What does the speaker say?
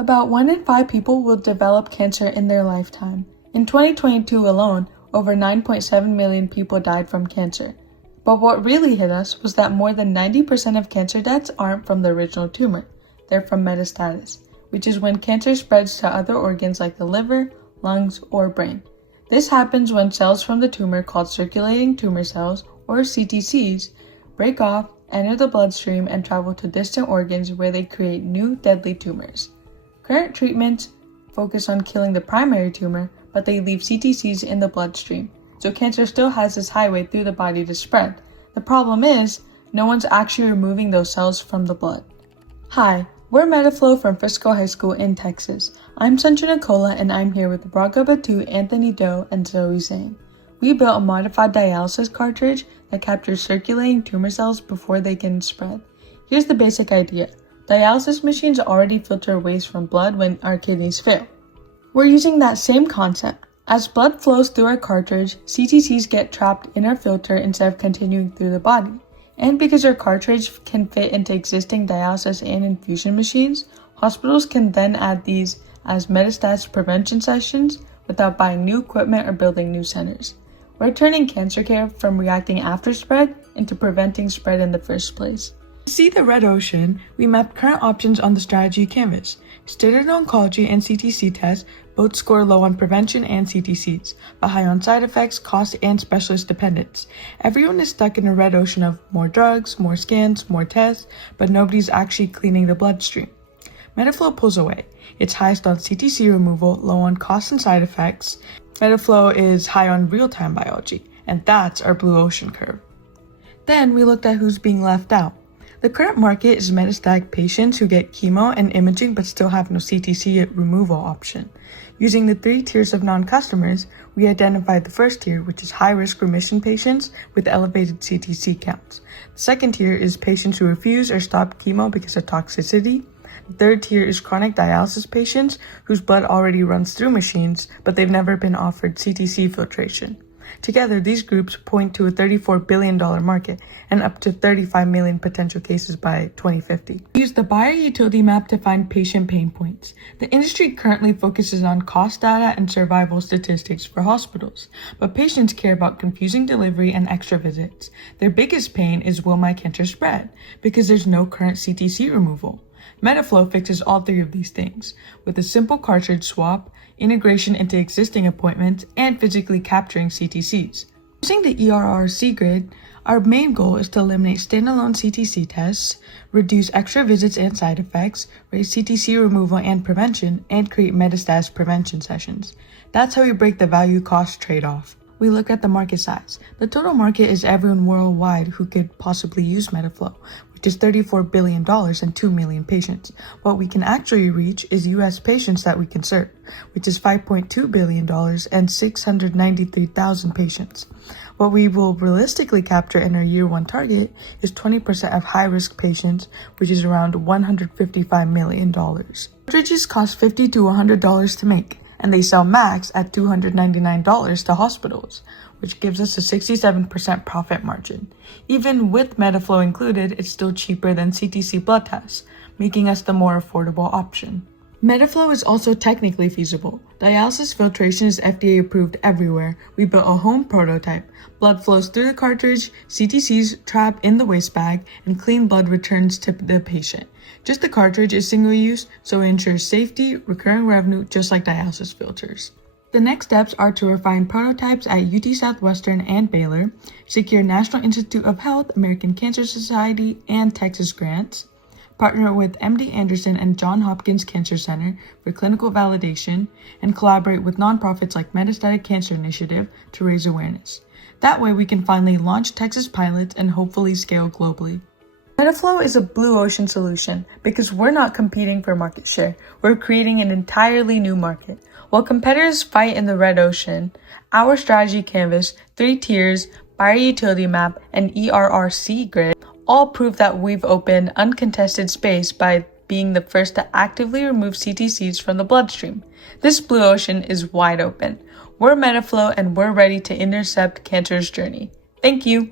About 1 in 5 people will develop cancer in their lifetime. In 2022 alone, over 9.7 million people died from cancer. But what really hit us was that more than 90% of cancer deaths aren't from the original tumor. They're from metastasis, which is when cancer spreads to other organs like the liver, lungs, or brain. This happens when cells from the tumor called circulating tumor cells, or CTCs, break off, enter the bloodstream, and travel to distant organs where they create new deadly tumors. Current treatments focus on killing the primary tumor, but they leave CTCs in the bloodstream, so cancer still has this highway through the body to spread. The problem is, no one's actually removing those cells from the blood. Hi, we're MetaFlow from Frisco High School in Texas. I'm Sancha Nicola, and I'm here with Braga Batu, Anthony Doe, and Zoe Zhang. We built a modified dialysis cartridge that captures circulating tumor cells before they can spread. Here's the basic idea. Dialysis machines already filter waste from blood when our kidneys fail. We're using that same concept. As blood flows through our cartridge, CTCs get trapped in our filter instead of continuing through the body. And because our cartridge can fit into existing dialysis and infusion machines, hospitals can then add these as metastasis prevention sessions without buying new equipment or building new centers. We're turning cancer care from reacting after spread into preventing spread in the first place. To see the red ocean, we mapped current options on the strategy canvas. Standard oncology and CTC tests both score low on prevention and CTCs, but high on side effects, cost, and specialist dependence. Everyone is stuck in a red ocean of more drugs, more scans, more tests, but nobody's actually cleaning the bloodstream. MetaFlow pulls away. It's highest on CTC removal, low on cost and side effects. MetaFlow is high on real-time biology, and that's our blue ocean curve. Then we looked at who's being left out. The current market is metastatic patients who get chemo and imaging but still have no CTC removal option. Using the 3 tiers of non-customers, we identified the first tier, which is high-risk remission patients with elevated CTC counts. The second tier is patients who refuse or stop chemo because of toxicity. The third tier is chronic dialysis patients whose blood already runs through machines, but they've never been offered CTC filtration. Together, these groups point to a $34 billion market and up to 35 million potential cases by 2050. We use the buyer utility map to find patient pain points. The industry currently focuses on cost data and survival statistics for hospitals, but patients care about confusing delivery and extra visits. Their biggest pain is, will my cancer spread? Because there's no current CTC removal. MetaFlow fixes all 3 of these things, with a simple cartridge swap, integration into existing appointments, and physically capturing CTCs. Using the ERRC grid, our main goal is to eliminate standalone CTC tests, reduce extra visits and side effects, raise CTC removal and prevention, and create metastasis prevention sessions. That's how we break the value-cost trade-off. We look at the market size. The total market is everyone worldwide who could possibly use MetaFlow, which is $34 billion and 2 million patients. What we can actually reach is US patients that we can serve, which is $5.2 billion and 693,000 patients. What we will realistically capture in our year 1 target is 20% of high-risk patients, which is around $155 million. Cartridges cost $50 to $100 to make, and they sell max at $299 to hospitals, which gives us a 67% profit margin. Even with MetaFlow included, it's still cheaper than CTC blood tests, making us the more affordable option. MetaFlow is also technically feasible. Dialysis filtration is FDA approved everywhere. We built a home prototype. Blood flows through the cartridge, CTCs trap in the waste bag, and clean blood returns to the patient. Just the cartridge is single use, so it ensures safety, recurring revenue, just like dialysis filters. The next steps are to refine prototypes at UT Southwestern and Baylor, secure National Institute of Health, American Cancer Society, and Texas grants, partner with MD Anderson and Johns Hopkins Cancer Center for clinical validation, and collaborate with nonprofits like Metastatic Cancer Initiative to raise awareness. That way we can finally launch Texas pilots and hopefully scale globally. MetaFlow is a blue ocean solution because we're not competing for market share. We're creating an entirely new market. While competitors fight in the red ocean, our strategy canvas, 3 tiers, buyer utility map, and ERRC grid all prove that we've opened uncontested space by being the first to actively remove CTCs from the bloodstream. This blue ocean is wide open. We're MetaFlow and we're ready to intercept cancer's journey. Thank you.